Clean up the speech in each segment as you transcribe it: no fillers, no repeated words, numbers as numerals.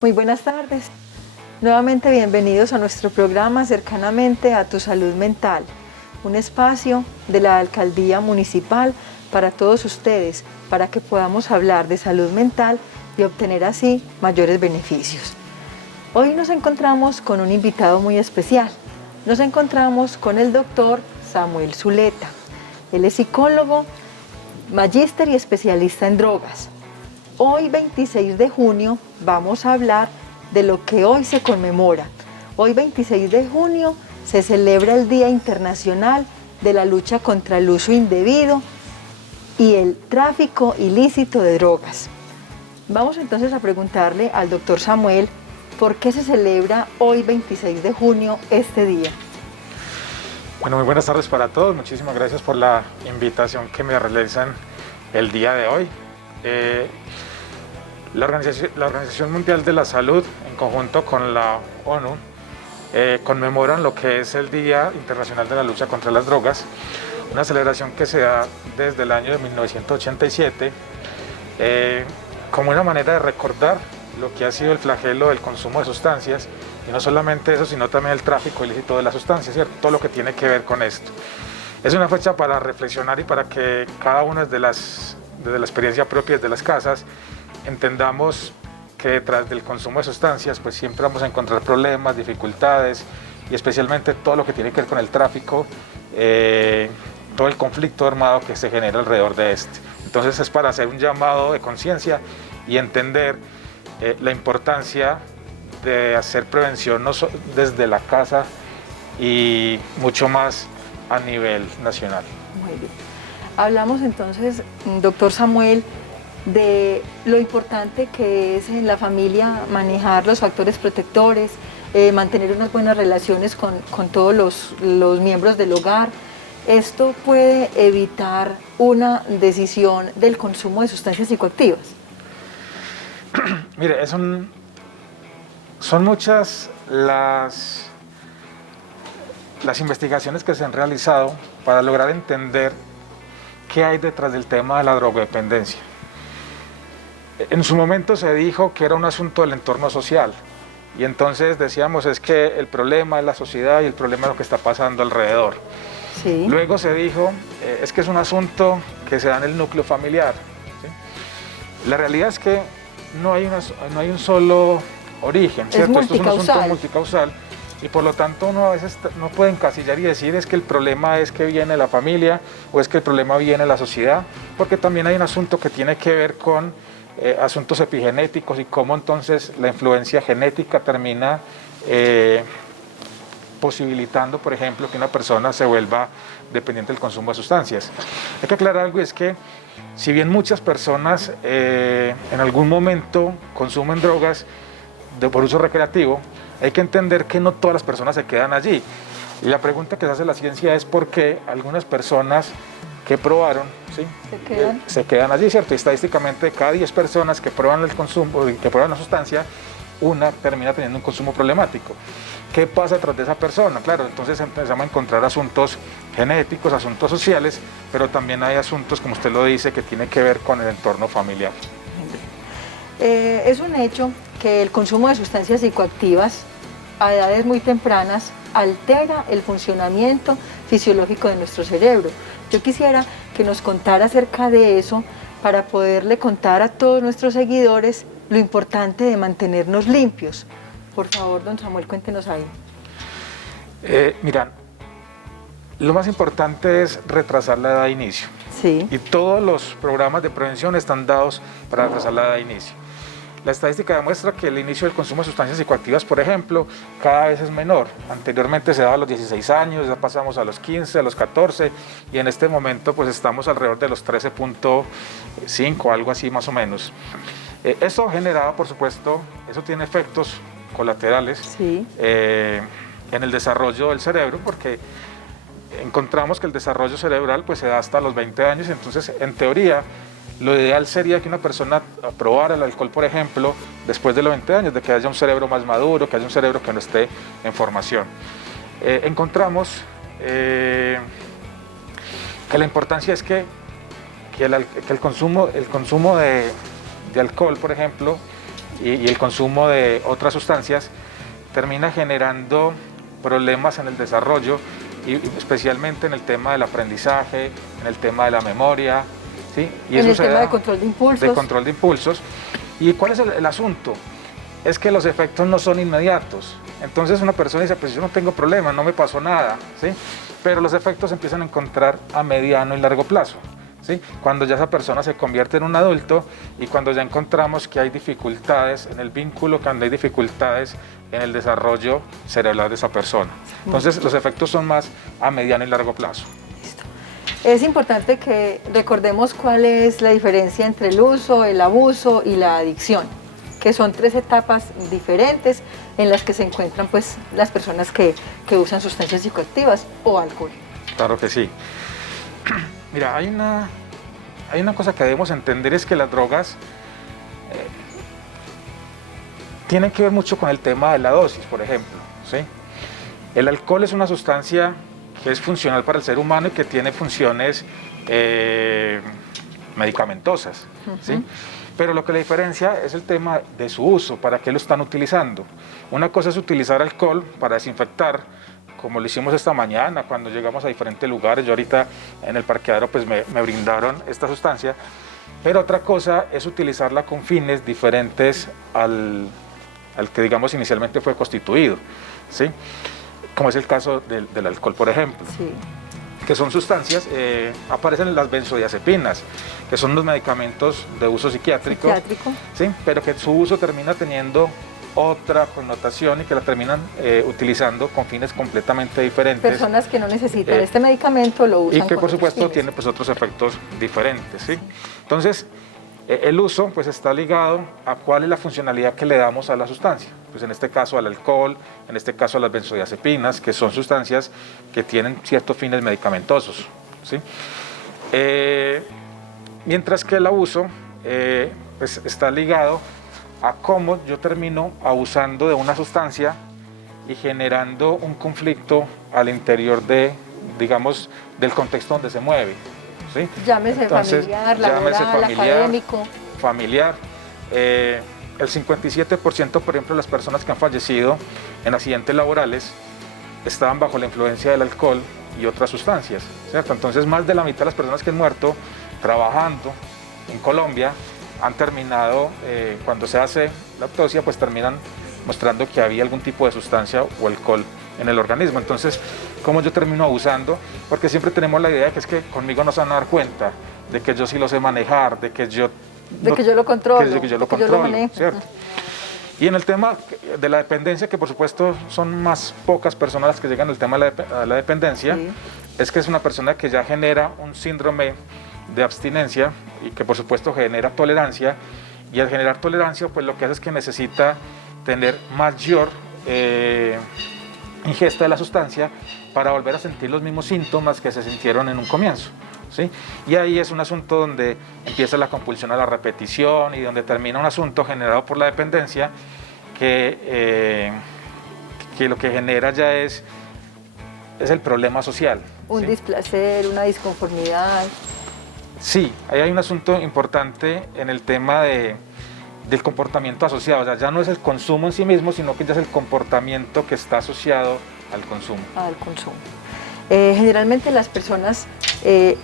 Muy buenas tardes. Nuevamente bienvenidos a nuestro programa Cercanamente a tu Salud Mental, un espacio de la Alcaldía Municipal para todos ustedes, para que podamos hablar de salud mental y obtener así mayores beneficios. Hoy nos encontramos con un invitado muy especial. Nos encontramos con el doctor Samuel Zuleta. Él es psicólogo, magíster y especialista en drogas. Hoy, 26 de junio, vamos a hablar de lo que hoy se conmemora. Hoy, 26 de junio, se celebra el Día Internacional de la Lucha contra el Uso Indebido y el Tráfico Ilícito de Drogas. Vamos entonces a preguntarle al doctor Samuel por qué se celebra hoy, 26 de junio, este día. Bueno, muy buenas tardes para todos. Muchísimas gracias por la invitación que me realizan el día de hoy. La Organización Mundial de la Salud, en conjunto con la ONU, conmemoran lo que es el Día Internacional de la Lucha contra las Drogas, una celebración que se da desde el año de 1987 como una manera de recordar lo que ha sido el flagelo del consumo de sustancias, y no solamente eso, sino también el tráfico ilícito de las sustancias, ¿cierto? Todo lo que tiene que ver con esto. Es una fecha para reflexionar y para que cada una desde la experiencia propia de las casas entendamos que detrás del consumo de sustancias pues siempre vamos a encontrar problemas, dificultades, y especialmente todo lo que tiene que ver con el tráfico, todo el conflicto armado que se genera alrededor de este. Entonces es para hacer un llamado de conciencia y entender la importancia de hacer prevención desde la casa y mucho más a nivel nacional. Muy bien. Hablamos entonces, doctor Samuel, de lo importante que es en la familia manejar los factores protectores, mantener unas buenas relaciones con todos los miembros del hogar. Esto puede evitar una decisión del consumo de sustancias psicoactivas. Mire, son muchas las investigaciones que se han realizado para lograr entender qué hay detrás del tema de la drogodependencia. En su momento se dijo que era un asunto del entorno social, y entonces decíamos es que el problema es la sociedad y el problema es lo que está pasando alrededor. Sí. Luego se dijo es que es un asunto que se da en el núcleo familiar, ¿sí? La realidad es que no hay un solo origen, ¿cierto? Esto es un asunto multicausal, y por lo tanto uno a veces no puede encasillar y decir es que el problema es que viene de la familia o es que el problema viene de la sociedad, porque también hay un asunto que tiene que ver con asuntos epigenéticos y cómo entonces la influencia genética termina posibilitando, por ejemplo, que una persona se vuelva dependiente del consumo de sustancias. Hay que aclarar algo, es que si bien muchas personas en algún momento consumen drogas por uso recreativo, hay que entender que no todas las personas se quedan allí. Y la pregunta que se hace la ciencia es por qué algunas personas que probaron, ¿sí? se quedan allí, ¿cierto? Y estadísticamente, de cada 10 personas que prueban el consumo, que prueban la sustancia, una termina teniendo un consumo problemático. ¿Qué pasa tras de esa persona? Claro, entonces empezamos a encontrar asuntos genéticos, asuntos sociales, pero también hay asuntos, como usted lo dice, que tienen que ver con el entorno familiar. Es un hecho que el consumo de sustancias psicoactivas a edades muy tempranas altera el funcionamiento fisiológico de nuestro cerebro. Yo quisiera que nos contara acerca de eso para poderle contar a todos nuestros seguidores lo importante de mantenernos limpios. Por favor, don Samuel, cuéntenos ahí. Mira, lo más importante es retrasar la edad de inicio. Sí. Y todos los programas de prevención están dados para retrasar la edad de inicio. La estadística demuestra que el inicio del consumo de sustancias psicoactivas, por ejemplo, cada vez es menor. Anteriormente se daba a los 16 años, ya pasamos a los 15, a los 14, y en este momento pues estamos alrededor de los 13.5, algo así más o menos. Eso generaba, por supuesto, eso tiene efectos colaterales sí. En el desarrollo del cerebro, porque encontramos que el desarrollo cerebral pues se da hasta los 20 años, entonces en teoría lo ideal sería que una persona probara el alcohol, por ejemplo, después de los 20 años, de que haya un cerebro más maduro, que haya un cerebro que no esté en formación. Encontramos que la importancia es que que el consumo de alcohol, por ejemplo, y el consumo de otras sustancias termina generando problemas en el desarrollo y especialmente en el tema del aprendizaje, en el tema de la memoria, ¿sí? Y en eso el se tema da de control de impulsos. de control de impulsos. ¿Y cuál es el asunto? Es que los efectos no son inmediatos. Entonces una persona dice, pues yo no tengo problema, no me pasó nada, ¿sí? Pero los efectos se empiezan a encontrar a mediano y largo plazo, ¿sí? Cuando ya esa persona se convierte en un adulto y cuando ya encontramos que hay dificultades en el vínculo, cuando hay dificultades en el desarrollo cerebral de esa persona. Entonces los efectos son más a mediano y largo plazo. Listo. Es importante que recordemos cuál es la diferencia entre el uso, el abuso y la adicción, que son 3 etapas diferentes en las que se encuentran pues, las personas que usan sustancias psicoactivas o alcohol. Claro que sí. Mira, hay una cosa que debemos entender, es que las drogas tienen que ver mucho con el tema de la dosis, por ejemplo, ¿sí? El alcohol es una sustancia que es funcional para el ser humano y que tiene funciones medicamentosas, ¿sí? Pero lo que la diferencia es el tema de su uso, para qué lo están utilizando. Una cosa es utilizar alcohol para desinfectar, como lo hicimos esta mañana cuando llegamos a diferentes lugares. Yo ahorita en el parqueadero pues me brindaron esta sustancia, pero otra cosa es utilizarla con fines diferentes al que digamos inicialmente fue constituido, ¿sí? Como es el caso del alcohol, por ejemplo. Sí. Que son sustancias, aparecen las benzodiazepinas, que son los medicamentos de uso psiquiátrico, ¿sí? Pero que su uso termina teniendo otra connotación y que la terminan utilizando con fines completamente diferentes. Personas que no necesitan este medicamento lo usan. Y que con por supuesto fines. tiene pues otros efectos diferentes, ¿sí? Entonces, el uso pues está ligado a cuál es la funcionalidad que le damos a la sustancia. Pues en este caso al alcohol, en este caso a las benzodiazepinas, que son sustancias que tienen ciertos fines medicamentosos, ¿sí? Mientras que el abuso pues está ligado a cómo yo termino abusando de una sustancia y generando un conflicto al interior de, digamos, del contexto donde se mueve, ¿sí? Llámese familiar, laboral, académico. Familiar. El 57%, por ejemplo, de las personas que han fallecido en accidentes laborales estaban bajo la influencia del alcohol y otras sustancias, ¿cierto? Entonces, más de la mitad de las personas que han muerto trabajando en Colombia han terminado, cuando se hace la autopsia, pues terminan mostrando que había algún tipo de sustancia o alcohol en el organismo. Entonces, ¿cómo yo termino abusando? Porque siempre tenemos la idea de que es que conmigo no se van a dar cuenta, de que yo sí lo sé manejar, de que yo lo controlo, que yo lo manejo, ¿cierto? Y en el tema de la dependencia, que por supuesto son más pocas personas las que llegan al tema de la dependencia, sí. Es que es una persona que ya genera un síndrome de abstinencia y que por supuesto genera tolerancia, y al generar tolerancia pues lo que hace es que necesita tener mayor ingesta de la sustancia para volver a sentir los mismos síntomas que se sintieron en un comienzo, ¿sí? Y ahí es un asunto donde empieza la compulsión a la repetición y donde termina un asunto generado por la dependencia que lo que genera ya es el problema social. Un ¿sí? displacer, una disconformidad. Sí, ahí hay un asunto importante en el tema del comportamiento asociado. O sea, ya no es el consumo en sí mismo, sino que ya es el comportamiento que está asociado al consumo. Al consumo. Generalmente las personas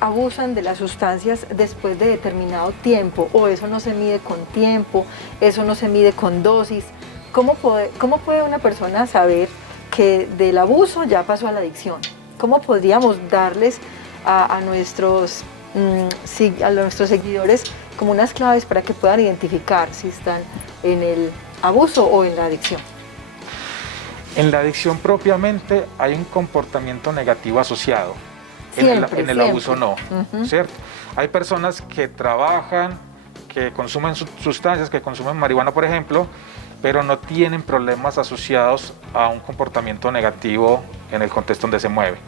abusan de las sustancias después de determinado tiempo, o eso no se mide con tiempo, eso no se mide con dosis. ¿Cómo puede una persona saber que del abuso ya pasó a la adicción? ¿Cómo podríamos darles a nuestros seguidores como unas claves para que puedan identificar si están en el abuso o en la adicción? En la adicción propiamente hay un comportamiento negativo asociado. Siempre, en el abuso no, ¿cierto? Hay personas que trabajan, que consumen sustancias, que consumen marihuana, por ejemplo, pero no tienen problemas asociados a un comportamiento negativo en el contexto donde se mueve.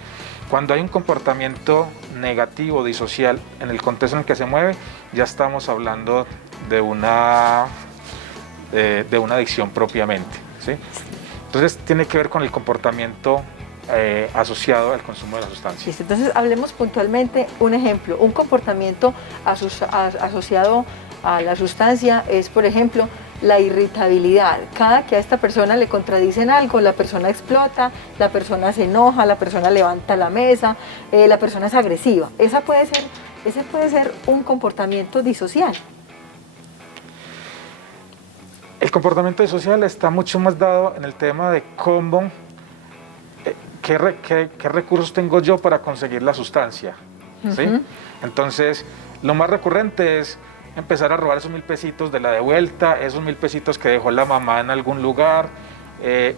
Cuando hay un comportamiento negativo, disocial, en el contexto en el que se mueve, ya estamos hablando de una adicción propiamente, ¿sí? Entonces tiene que ver con el comportamiento asociado al consumo de la sustancia. Listo, entonces hablemos puntualmente. Un ejemplo, un comportamiento asociado a la sustancia es, por ejemplo, la irritabilidad. Cada que a esta persona le contradicen algo, la persona explota, la persona se enoja, la persona levanta la mesa, la persona es agresiva. Ese puede ser un comportamiento disocial. El comportamiento disocial está mucho más dado en el tema de cómo, qué recursos tengo yo para conseguir la sustancia, ¿sí? Entonces, lo más recurrente es empezar a robar esos 1.000 pesitos de la de vuelta, esos 1.000 pesitos que dejó la mamá en algún lugar,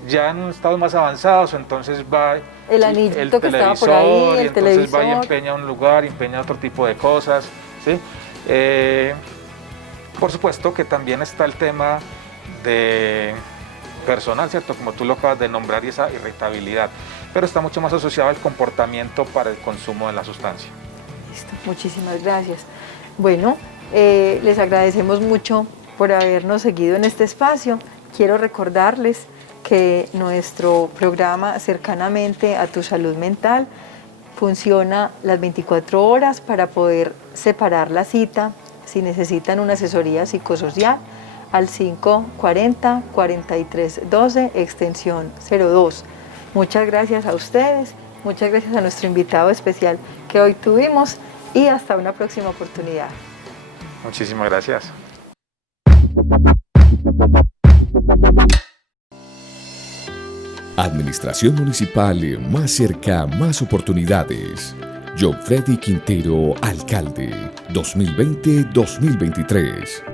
ya en estados más avanzados, entonces va el anillito que estaba por ahí, el televisor, va y empeña un lugar, empeña otro tipo de cosas, ¿sí? Por supuesto que también está el tema de personal, ¿cierto? Como tú lo acabas de nombrar, y esa irritabilidad, pero está mucho más asociado al comportamiento para el consumo de la sustancia. Listo, muchísimas gracias. Bueno, les agradecemos mucho por habernos seguido en este espacio. Quiero recordarles que nuestro programa Cercanamente a tu Salud Mental funciona las 24 horas para poder separar la cita si necesitan una asesoría psicosocial al 540-4312, extensión 02. Muchas gracias a ustedes, muchas gracias a nuestro invitado especial que hoy tuvimos y hasta una próxima oportunidad. Muchísimas gracias. Administración Municipal más cerca, más oportunidades. John Freddy Quintero, alcalde, 2020-2023.